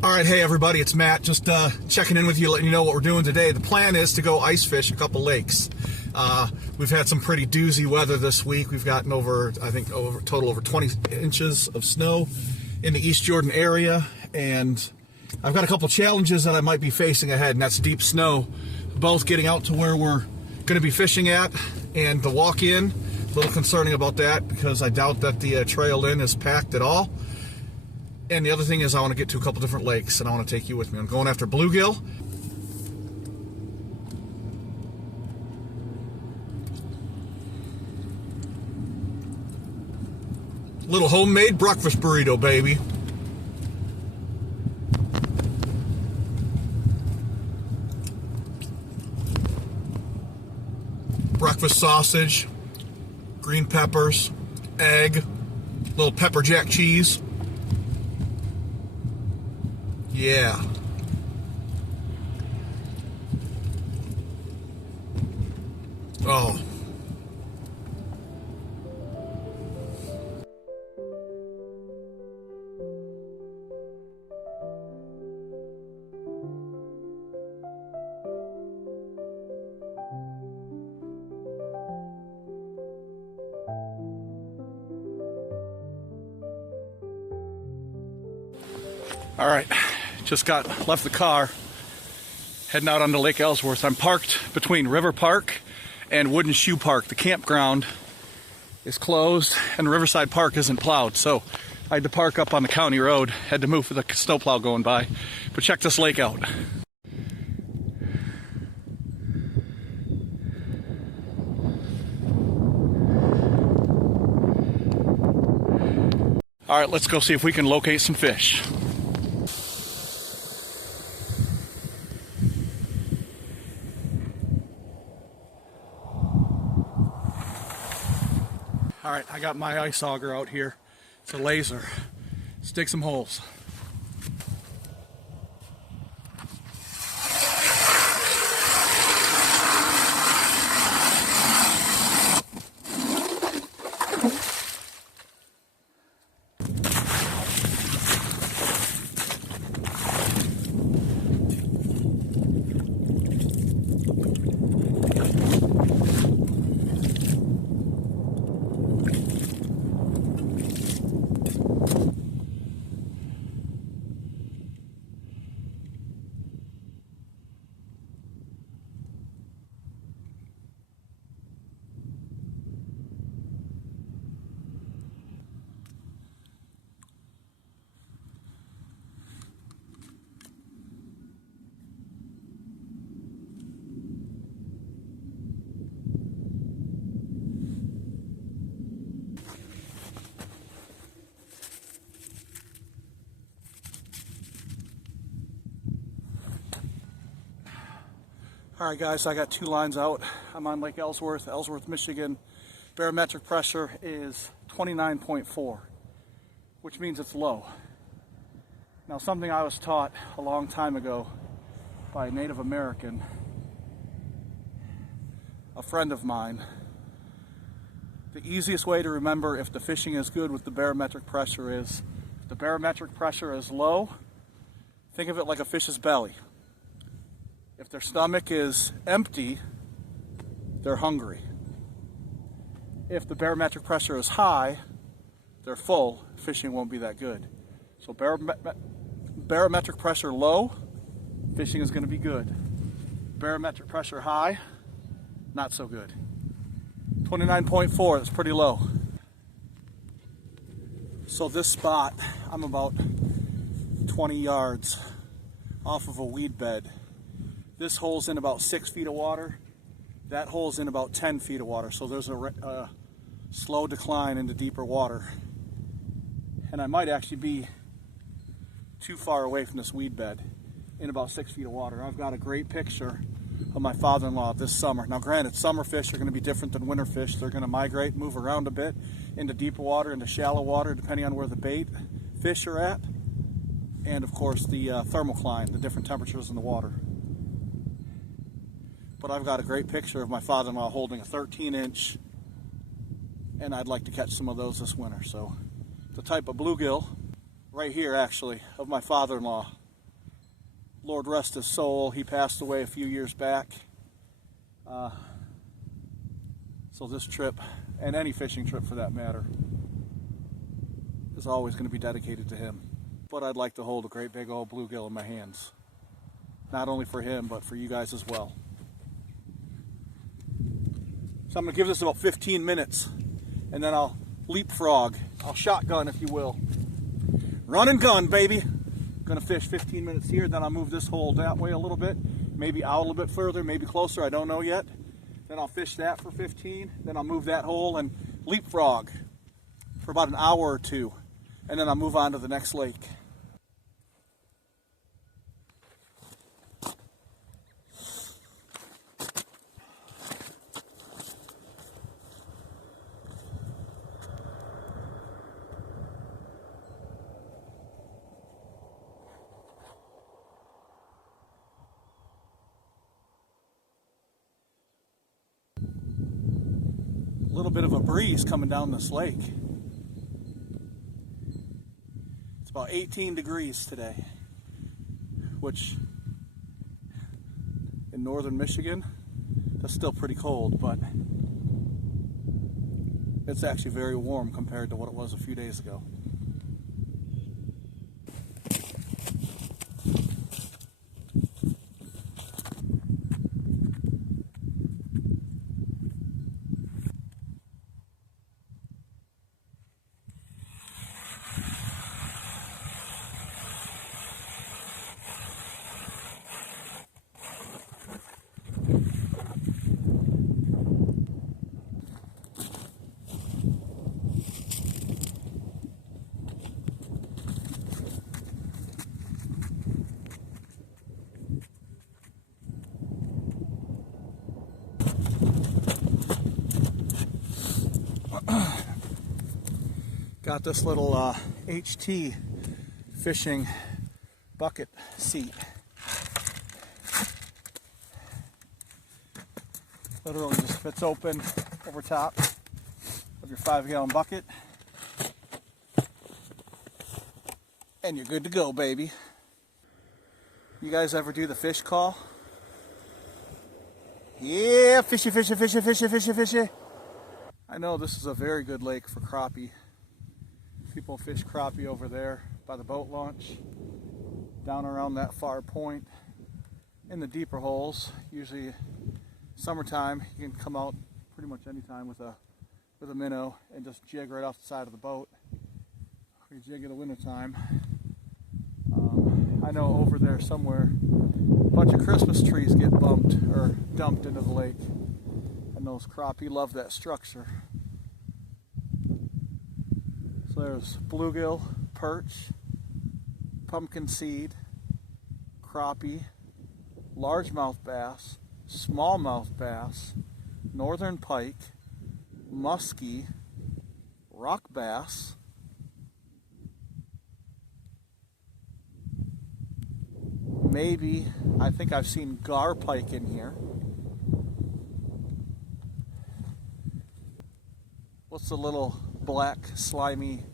All right, hey everybody, it's Matt. Just checking in with you, letting you know what we're doing today. The plan is to go ice fish a couple lakes. We've had some pretty doozy weather this week. We've gotten over 20 inches of snow in the East Jordan area, and I've got a couple challenges that I might be facing ahead, and that's deep snow, both getting out to where we're going to be fishing at, and the walk-in. A little concerning about that because I doubt that the trail in is packed at all. And the other thing is I want to get to a couple different lakes, and I want to take you with me. I'm going after bluegill. Little homemade breakfast burrito, baby. Breakfast sausage, green peppers, egg, little pepper jack cheese. Yeah. Oh. All right. Just left the car, heading out onto Lake Ellsworth. I'm parked between River Park and Wooden Shoe Park. The campground is closed and Riverside Park isn't plowed, so I had to park up on the county road. Had to move for the snowplow going by. But check this lake out. All right, let's go see if we can locate some fish. All right, I got my ice auger out here. It's a laser. Let's dig some holes. All right, guys, I got two lines out. I'm on Lake Ellsworth, Michigan. Barometric pressure is 29.4, which means it's low. Now, something I was taught a long time ago by a Native American, a friend of mine, the easiest way to remember if the fishing is good with the barometric pressure is, if the barometric pressure is low, think of it like a fish's belly. If their stomach is empty, they're hungry. If the barometric pressure is high, they're full, fishing won't be that good. So barometric pressure low, fishing is going to be good. Barometric pressure high, not so good. 29.4, that's pretty low. So this spot, I'm about 20 yards off of a weed bed. This hole's in about 6 feet of water. That hole's in about 10 feet of water. So there's a slow decline into deeper water. And I might actually be too far away from this weed bed in about 6 feet of water. I've got a great picture of my father-in-law this summer. Now granted, summer fish are going to be different than winter fish. They're going to migrate, move around a bit into deeper water, into shallow water, depending on where the bait fish are at. And of course the thermocline, the different temperatures in the water. But I've got a great picture of my father-in-law holding a 13-inch, and I'd like to catch some of those this winter. So the type of bluegill right here, actually, of my father-in-law Lord rest his soul, he passed away a few years back. So this trip, and any fishing trip for that matter, is always going to be dedicated to him. But I'd like to hold a great big old bluegill in my hands. Not only for him, but for you guys as well. So I'm going to give this about 15 minutes, and then I'll leapfrog. I'll shotgun, if you will. Run and gun, baby. Gonna fish 15 minutes here, then I'll move this hole that way a little bit, maybe out a little bit further, maybe closer, I don't know yet. Then I'll fish that for 15, then I'll move that hole and leapfrog for about an hour or two, and then I'll move on to the next lake. A little bit of a breeze coming down this lake. It's about 18 degrees today, which in northern Michigan, that's still pretty cold, but it's actually very warm compared to what it was a few days ago. Got this little HT fishing bucket seat. Literally just fits open over top of your 5-gallon bucket. And you're good to go, baby. You guys ever do the fish call? Yeah, fishy, fishy, fishy, fishy, fishy, fishy. I know this is a very good lake for crappie. People fish crappie over there by the boat launch, down around that far point. In the deeper holes, usually summertime, you can come out pretty much anytime with a minnow and just jig right off the side of the boat. Or you jig in the wintertime. I know over there somewhere, a bunch of Christmas trees get bumped or dumped into the lake, and those crappie love that structure. So there's bluegill, perch, pumpkin seed, crappie, largemouth bass, smallmouth bass, northern pike, muskie, rock bass, maybe, I think I've seen gar pike in here. What's the little black, slimy,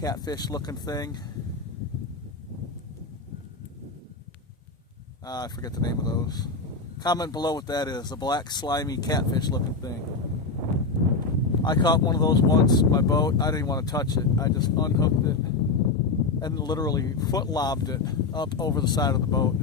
catfish looking thing? I forget the name of those. Comment below what that is, a black, slimy, catfish looking thing. I caught one of those once in my boat. I didn't want to touch it. I just unhooked it and literally foot lobbed it up over the side of the boat.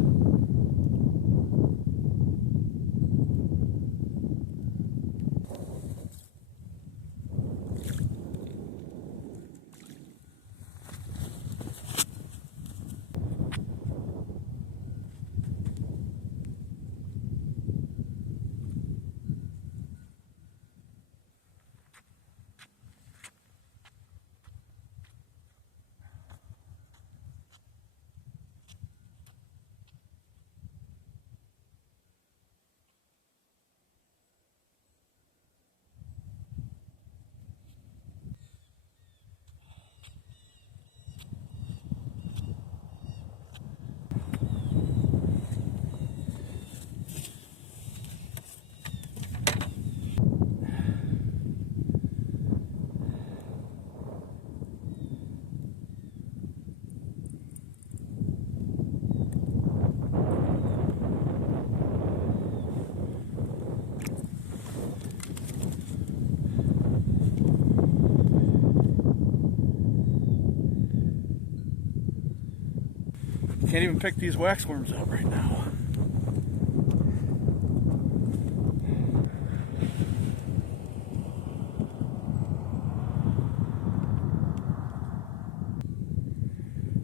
Can't even pick these waxworms up right now.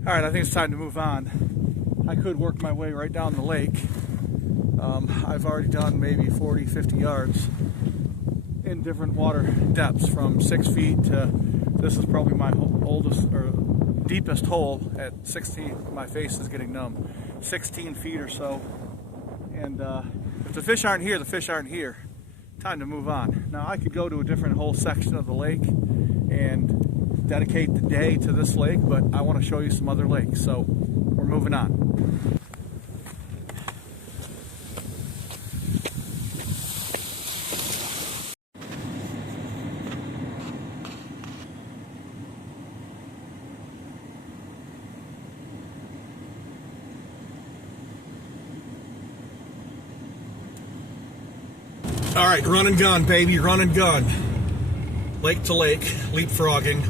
All right, I think it's time to move on. I could work my way right down the lake. I've already done maybe 40, 50 yards in different water depths from 6 feet to, this is probably my oldest or deepest hole at 16. My face is getting numb. 16 feet or so. And if the fish aren't here, the fish aren't here. Time to move on. Now I could go to a different whole section of the lake and dedicate the day to this lake, but I want to show you some other lakes, so we're moving on. All right, run and gun, baby, run and gun. Lake to lake, leapfrogging.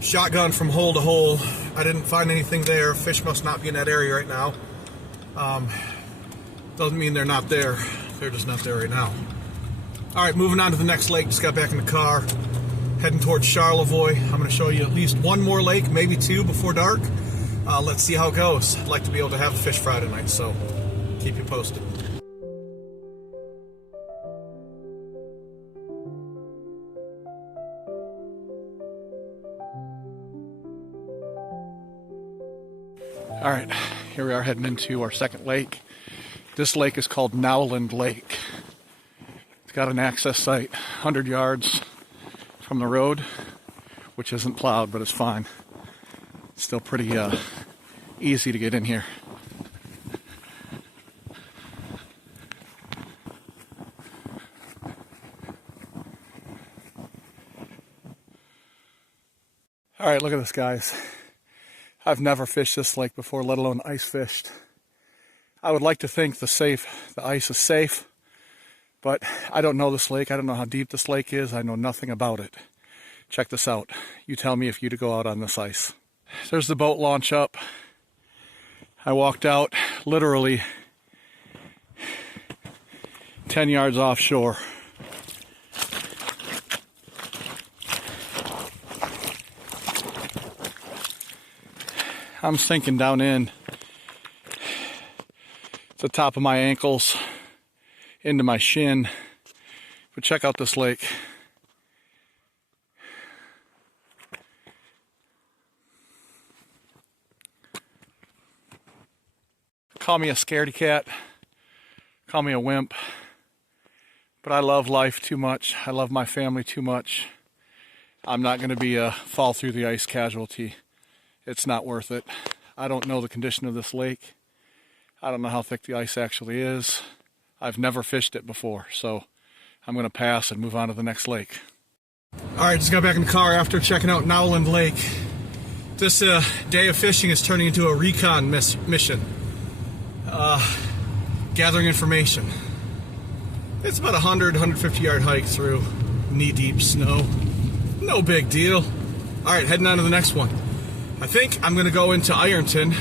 Shotgun from hole to hole. I didn't find anything there. Fish must not be in that area right now. Doesn't mean they're not there. They're just not there right now. All right, moving on to the next lake. Just got back in the car, heading towards Charlevoix. I'm going to show you at least one more lake, maybe two before dark. Let's see how it goes. I'd like to be able to have a fish fry tonight, so keep you posted. All right, here we are heading into our second lake. This lake is called Nowland Lake. It's got an access site 100 yards from the road, which isn't plowed, but it's fine. It's still pretty easy to get in here. All right, look at this, guys. I've never fished this lake before, let alone ice fished. I would like to think the ice is safe, but I don't know this lake. I don't know how deep this lake is. I know nothing about it. Check this out. You tell me if you to go out on this ice. There's the boat launch up. I walked out literally 10 yards offshore. I'm sinking down in the top of my ankles into my shin. But check out this lake. Call me a scaredy cat, call me a wimp, but I love life too much. I love my family too much. I'm not going to be a fall through the ice casualty. It's not worth it. I don't know the condition of this lake. I don't know how thick the ice actually is. I've never fished it before, so I'm going to pass and move on to the next lake. All right, just got back in the car after checking out Nowland Lake. This day of fishing is turning into a recon mission. Gathering information. It's about 150 yard hike through knee-deep snow. No big deal. All right, heading on to the next one. I think I'm going to go into Ironton,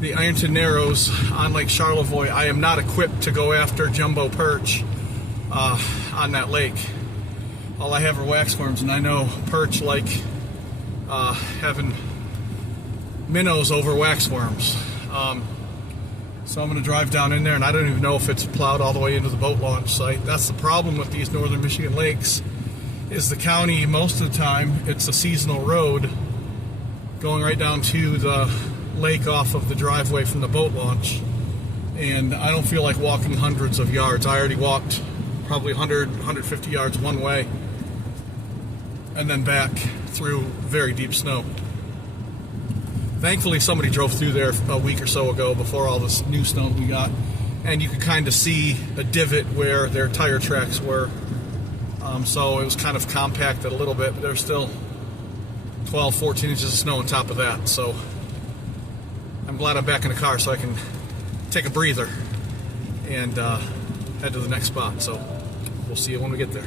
the Ironton Narrows on Lake Charlevoix. I am not equipped to go after jumbo perch on that lake. All I have are waxworms, and I know perch like having minnows over waxworms. So I'm going to drive down in there, and I don't even know if it's plowed all the way into the boat launch site. That's the problem with these northern Michigan lakes, is the county, most of the time, it's a seasonal road going right down to the lake off of the driveway from the boat launch. And I don't feel like walking hundreds of yards. I already walked probably 100, 150 yards one way and then back through very deep snow. Thankfully, somebody drove through there a week or so ago before all this new snow we got, and you could kind of see a divot where their tire tracks were. So it was kind of compacted a little bit, but there's still 12, 14 inches of snow on top of that. So I'm glad I'm back in the car so I can take a breather and head to the next spot. So we'll see you when we get there.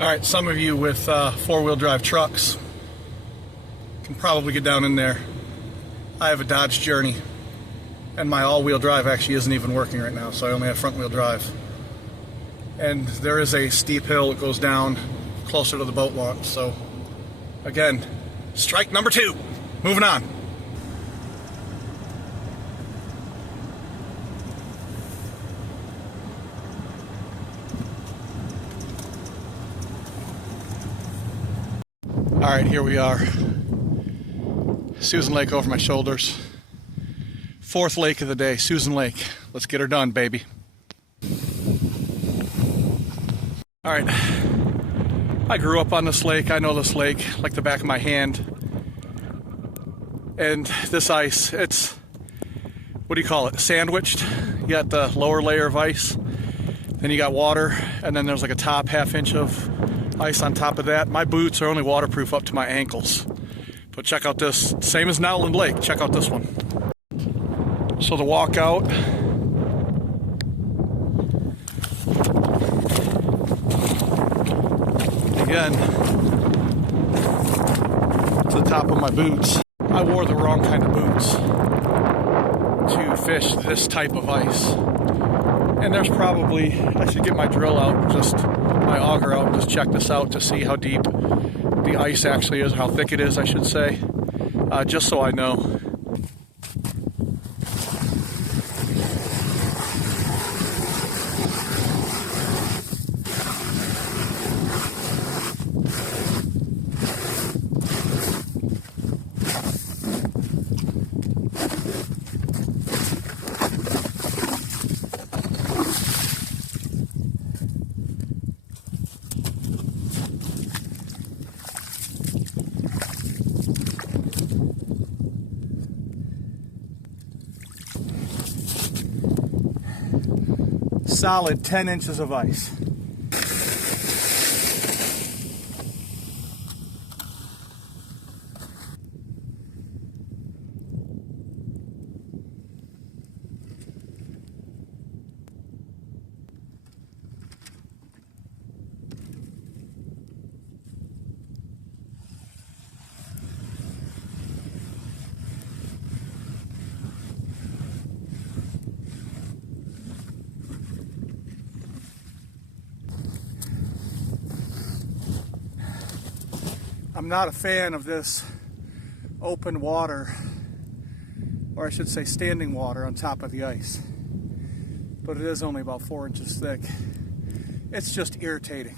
All right, some of you with four-wheel drive trucks can probably get down in there. I have a Dodge Journey, and my all-wheel drive actually isn't even working right now, so I only have front-wheel drive. And there is a steep hill that goes down closer to the boat launch, so again, strike number 2. Moving on. All right, here we are. Susan Lake over my shoulders. 4th lake of the day, Susan Lake. Let's get her done, baby. All right, I grew up on this lake. I know this lake like the back of my hand. And this ice, it's, what do you call it, sandwiched. You got the lower layer of ice, then you got water, and then there's like a top ½ inch of ice on top of that. My boots are only waterproof up to my ankles. But check out this, same as Nowland Lake, check out this one. So the walk out, again, to the top of my boots. I wore the wrong kind of boots to fish this type of ice. And there's probably, I should get my drill out, my auger out, and just check this out to see how deep the ice actually is, how thick it is, I should say, just so I know. Solid 10 inches of ice. I'm not a fan of this open water, or I should say standing water on top of the ice, but it is only about 4 inches thick. It's just irritating.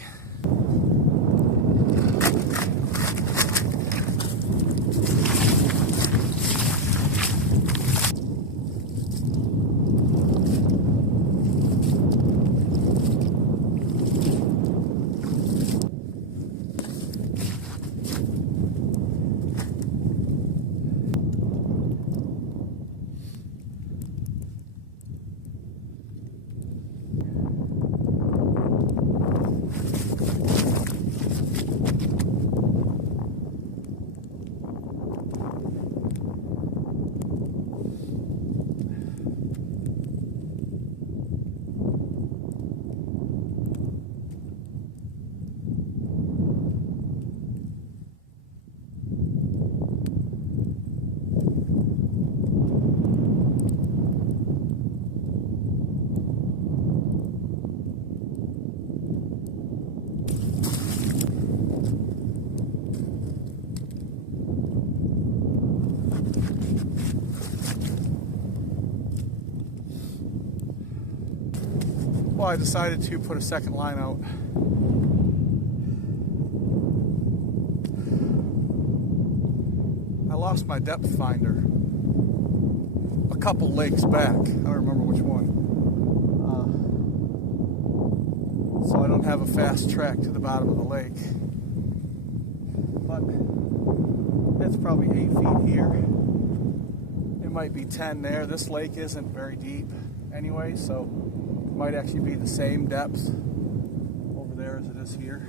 Well, I decided to put a second line out. I lost my depth finder a couple lakes back. I don't remember which one. So I don't have a fast track to the bottom of the lake. But it's probably 8 feet here. It might be 10 there. This lake isn't very deep anyway, so it might actually be the same depth over there as it is here.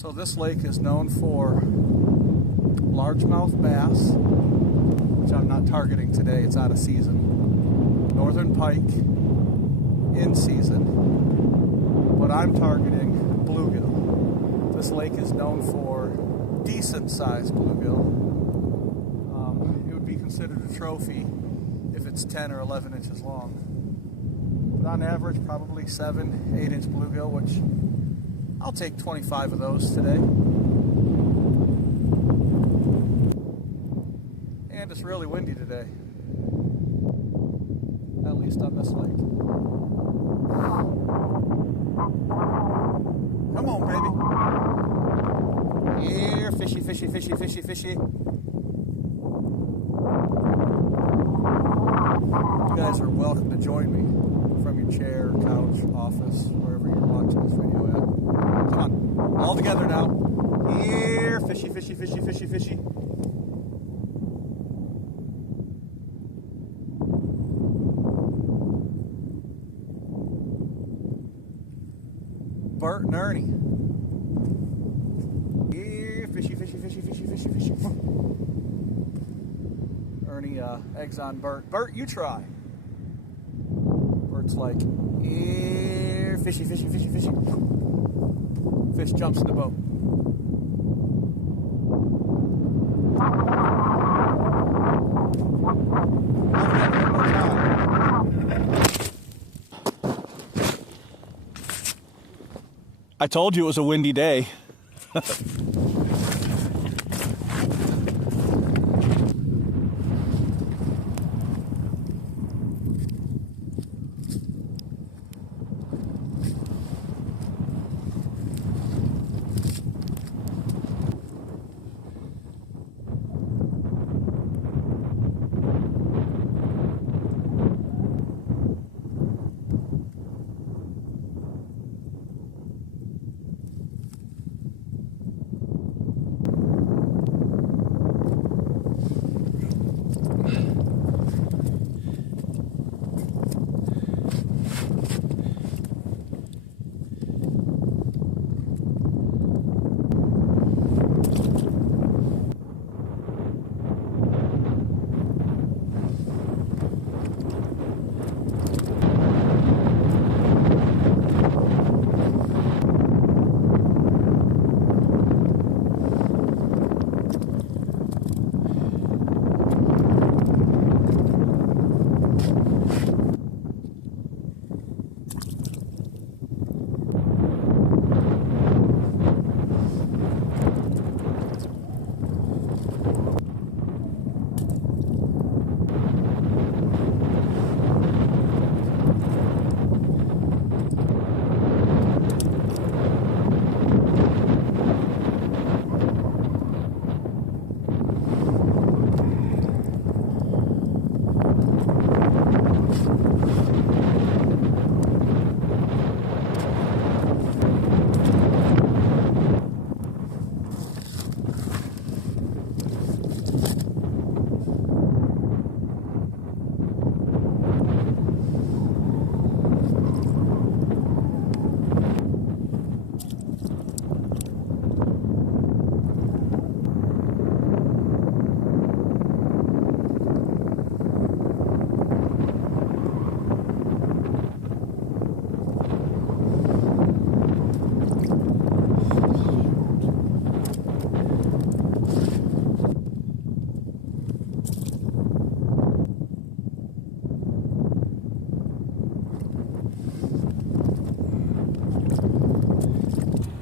So this lake is known for largemouth bass, which I'm not targeting today, it's out of season. Northern pike, in season, but I'm targeting bluegill. This lake is known for decent sized bluegill. It would be considered a trophy if it's 10 or 11 inches long. But on average, probably 7, 8 inch bluegill, which I'll take 25 of those today. And it's really windy today, at least on this lake. Come on, baby. Here, fishy, fishy, fishy, fishy, fishy. You guys are welcome to join me from your chair, couch, office, wherever you're watching this video at. Come on, all together now. Here, fishy, fishy, fishy, fishy, fishy. Bert and Ernie. Here, fishy, fishy, fishy, fishy, fishy, fishy. Ernie eggs on Bert. Bert, you try. Bert's like, here, fishy, fishy, fishy, fishy. Fish jumps in the boat. I told you it was a windy day.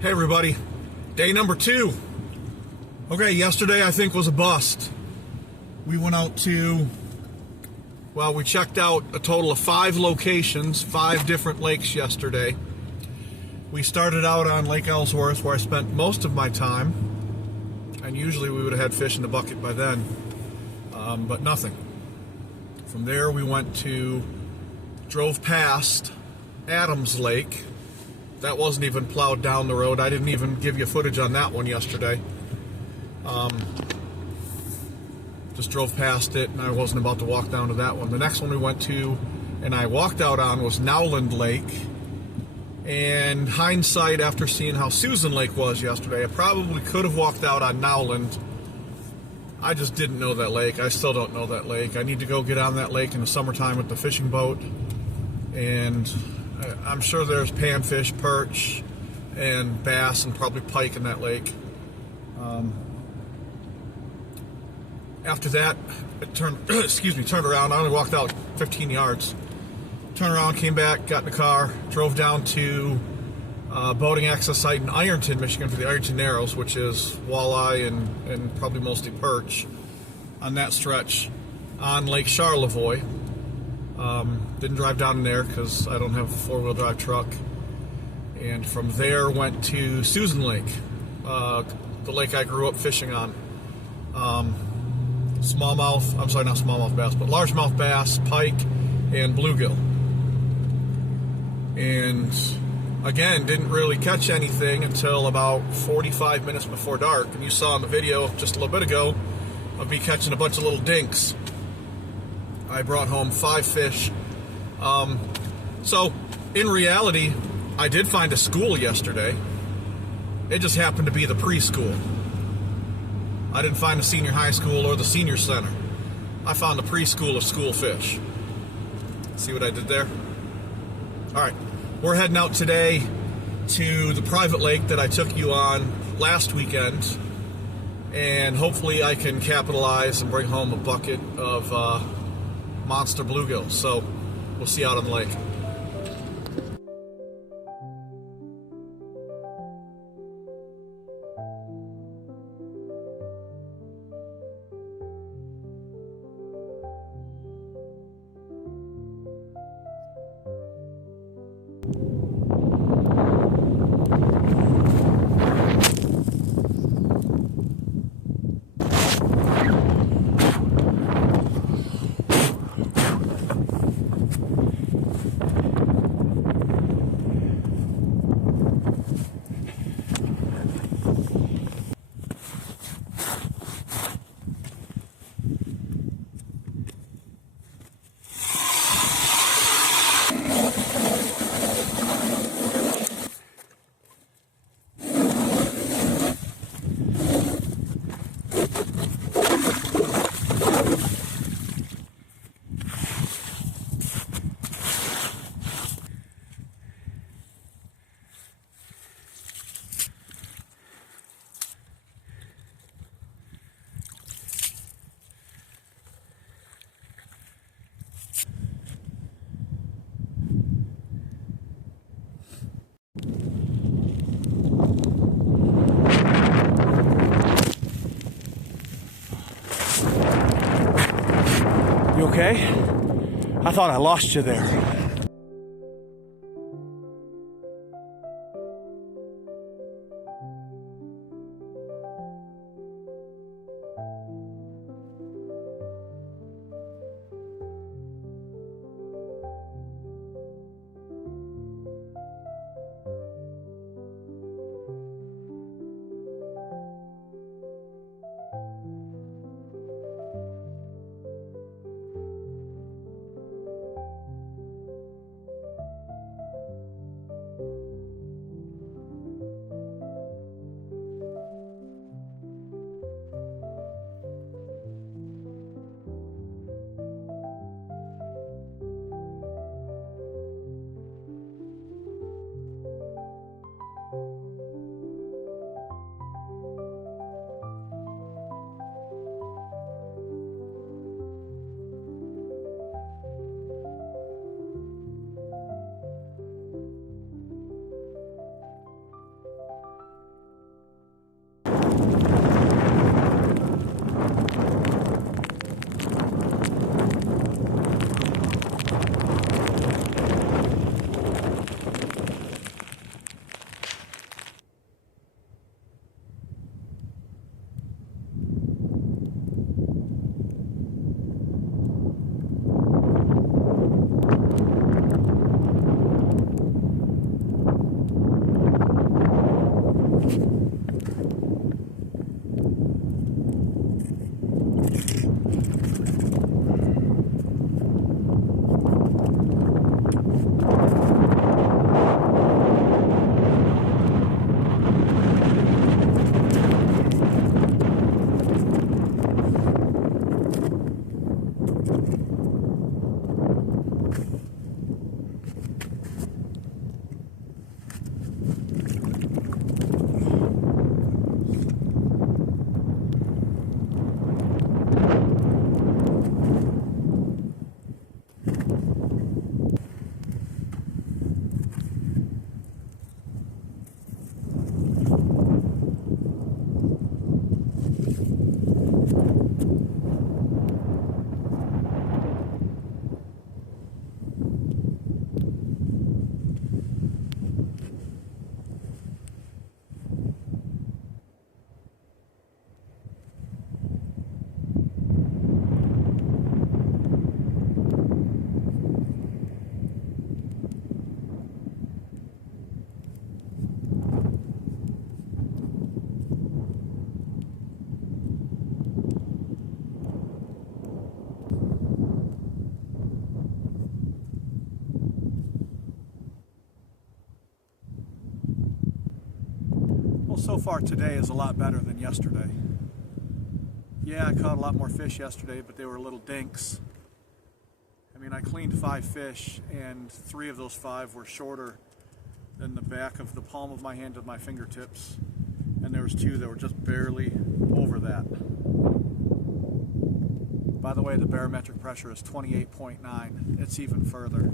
Hey everybody, day number 2. Okay, yesterday I think was a bust. We went out to, well, we checked out a total of 5 locations, 5 different lakes yesterday. We started out on Lake Ellsworth, where I spent most of my time, and usually we would have had fish in the bucket by then, but nothing. From there we drove past Adams Lake. That wasn't even plowed down the road. I didn't even give you footage on that one yesterday. Just drove past it, and I wasn't about to walk down to that one. The next one we went to, and I walked out on, was Nowland Lake. And hindsight, after seeing how Susan Lake was yesterday, I probably could have walked out on Nowland. I just didn't know that lake. I still don't know that lake. I need to go get on that lake in the summertime with the fishing boat. And I'm sure there's panfish, perch, and bass, and probably pike in that lake. After that, it turned around. I only walked out 15 yards. Turned around, came back, got in the car, drove down to boating access site in Ironton, Michigan for the Ironton Narrows, which is walleye and probably mostly perch on that stretch on Lake Charlevoix. Didn't drive down there because I don't have a four-wheel drive truck. And from there went to Susan Lake, the lake I grew up fishing on. Not smallmouth bass, but largemouth bass, pike, and bluegill. And again, didn't really catch anything until about 45 minutes before dark. And you saw in the video just a little bit ago of me catching a bunch of little dinks. I brought home 5 fish. So in reality, I did find a school yesterday. It just happened to be the preschool. I didn't find the senior high school or the senior center. I found the preschool of school fish. See what I did there? All right, we're heading out today to the private lake that I took you on last weekend, and hopefully I can capitalize and bring home a bucket of monster bluegills. So we'll see you out on the lake. You okay? I thought I lost you there. So far today is a lot better than yesterday. Yeah, I caught a lot more fish yesterday, but they were little dinks. I mean, I cleaned 5 fish, and 3 of those 5 were shorter than the back of the palm of my hand to my fingertips, and there was 2 that were just barely over that. By the way, the barometric pressure is 28.9. It's even further.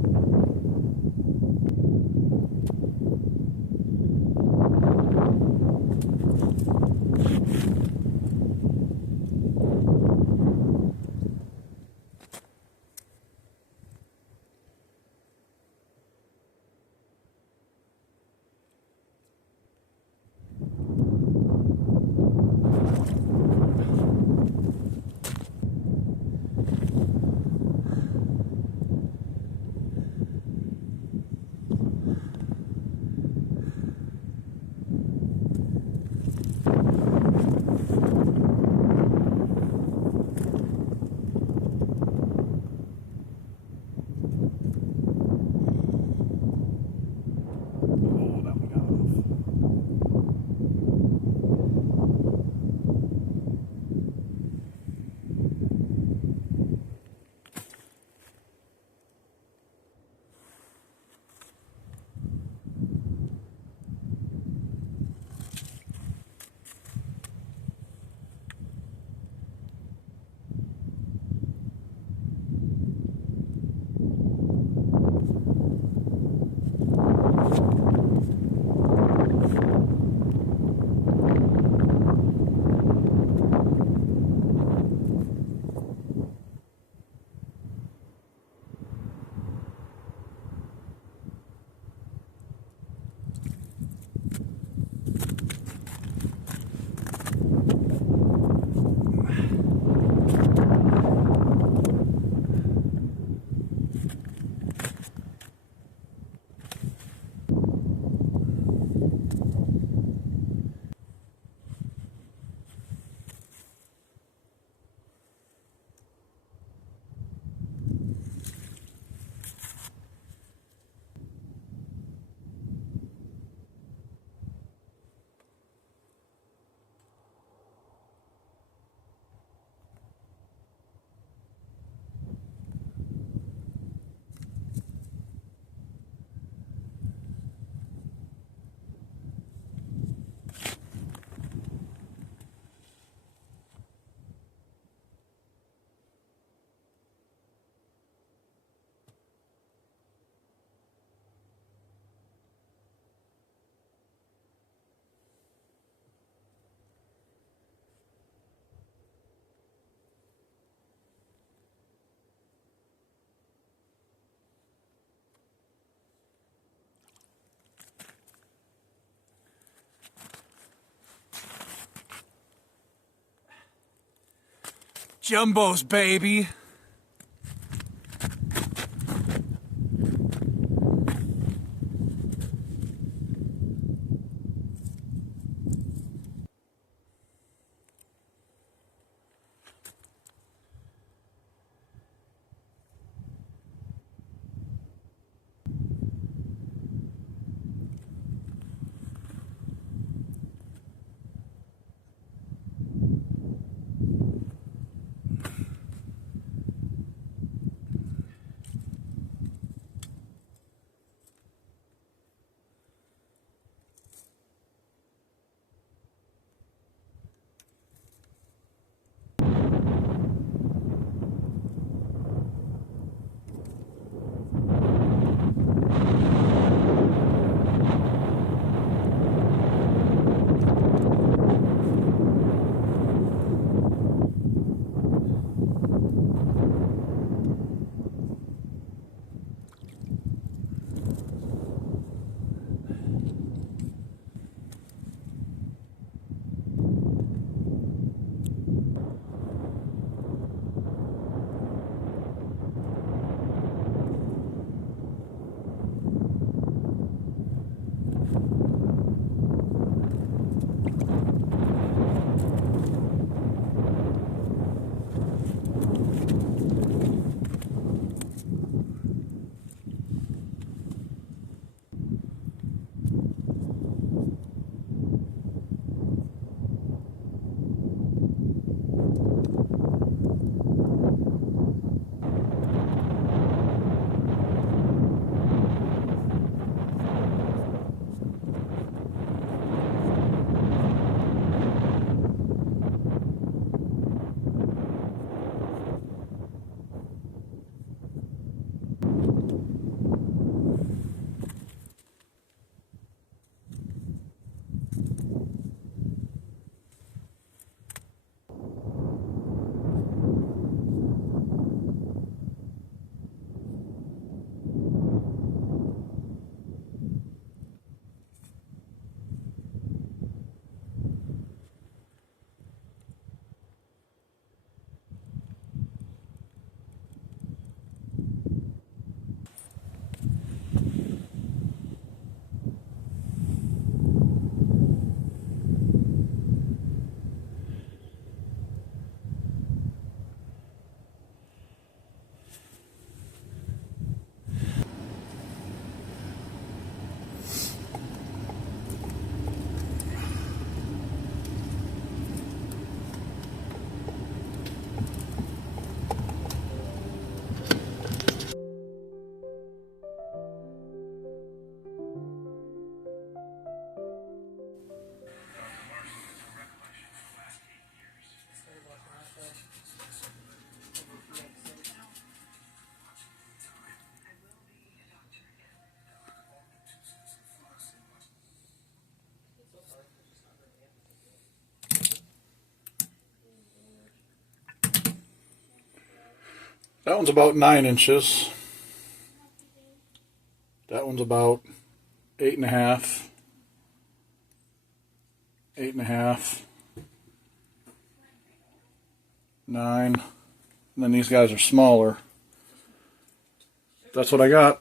Jumbos, baby. That one's about 9 inches. That one's about 8.5. 8.5. 9. And then these guys are smaller. That's what I got.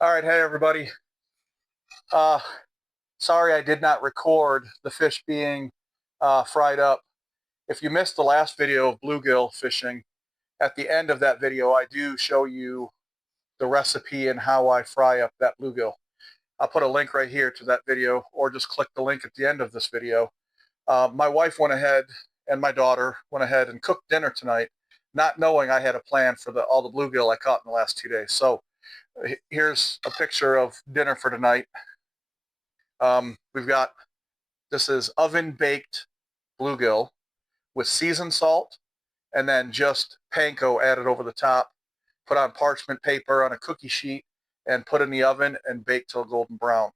All right, hey everybody. Sorry I did not record the fish being fried up. If you missed the last video of bluegill fishing, at the end of that video I do show you the recipe and how I fry up that bluegill. I'll put a link right here to that video, or just click the link at the end of this video. My wife went ahead and my daughter went ahead and cooked dinner tonight, not knowing I had a plan for all the bluegill I caught in the last 2 days. So here's a picture of dinner for tonight. We've got, this is oven baked bluegill with seasoned salt and then just panko added over the top, put on parchment paper on a cookie sheet and put in the oven and bake till golden brown.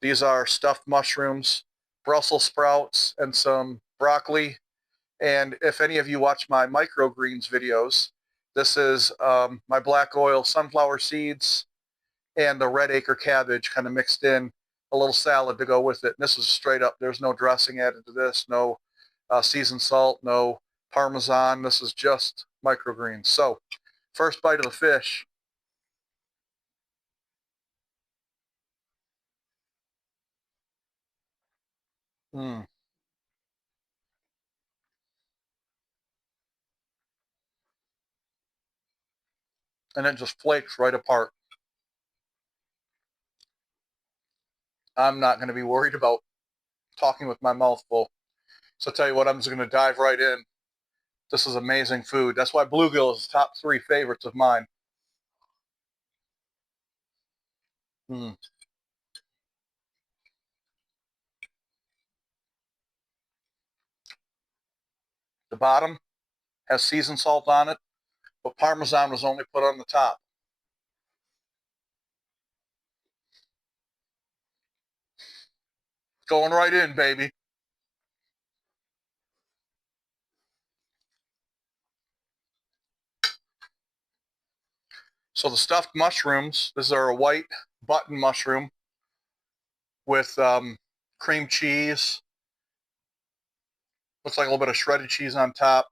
These are stuffed mushrooms, Brussels sprouts, and some broccoli. And if any of you watch my microgreens videos, this is my black oil sunflower seeds and the red acre cabbage kind of mixed in, a little salad to go with it. And this is straight up, there's no dressing added to this, no seasoned salt, no Parmesan. This is just microgreens. So first bite of the fish. Mm. And it just flakes right apart. I'm not going to be worried about talking with my mouth full. So I'll tell you what, I'm just going to dive right in. This is amazing food. That's why bluegill is top 3 favorites of mine. Mm. The bottom has seasoned salt on it, but Parmesan was only put on the top. Going right in, baby. So the stuffed mushrooms, this is our white button mushroom with cream cheese. Looks like a little bit of shredded cheese on top,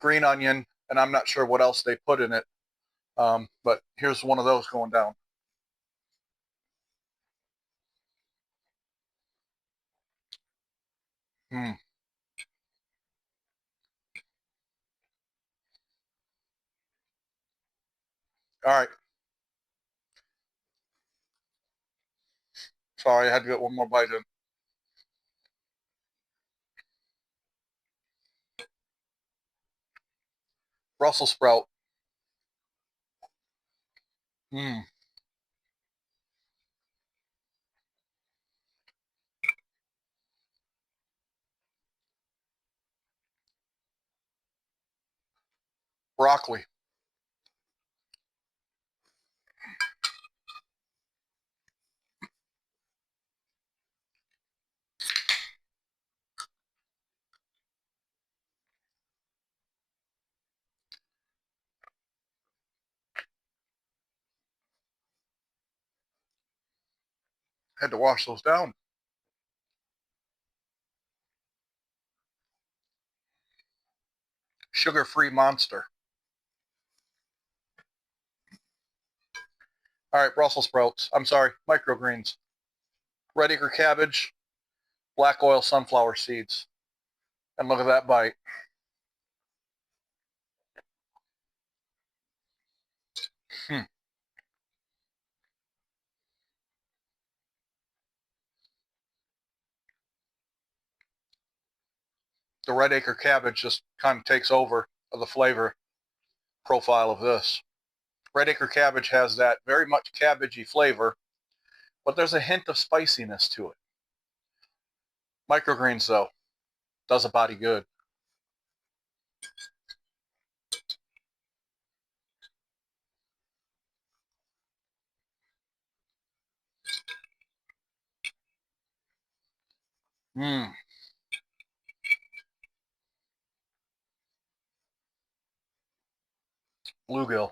green onion, and I'm not sure what else they put in it. But here's one of those going down. Mm. All right. Sorry, I had to get one more bite in. Brussels sprout. Mm. Broccoli. Had to wash those down. Sugar-free monster. All right, Brussels sprouts. I'm sorry, microgreens. Red acre cabbage, black oil sunflower seeds. And look at that bite. Hmm. The red acre cabbage just kind of takes over the flavor profile of this. Red acre cabbage has that very much cabbagey flavor, but there's a hint of spiciness to it. Microgreens, though, does a body good. Mmm. Bluegill.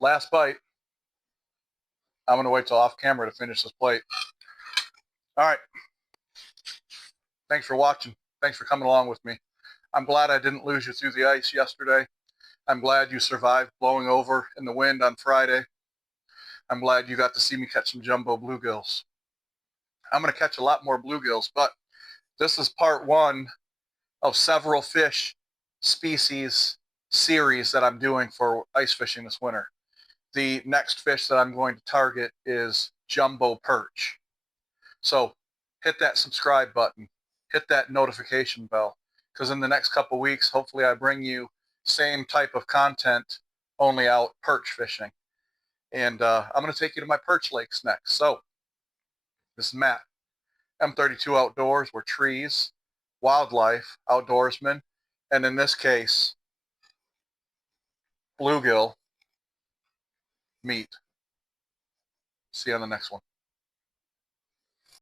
Last bite. I'm going to wait till off camera to finish this plate. All right. Thanks for watching. Thanks for coming along with me. I'm glad I didn't lose you through the ice yesterday. I'm glad you survived blowing over in the wind on Friday. I'm glad you got to see me catch some jumbo bluegills. I'm going to catch a lot more bluegills, but this is part 1 of several fish species series that I'm doing for ice fishing this winter. the next fish that I'm going to target is jumbo perch. So hit that subscribe button, hit that notification bell, because in the next couple weeks, hopefully I bring you same type of content, only out perch fishing. And I'm going to take you to my perch lakes next. So this is Matt, M32 Outdoors. We're trees, wildlife, outdoorsmen, and in this case, bluegill meat. See you on the next one.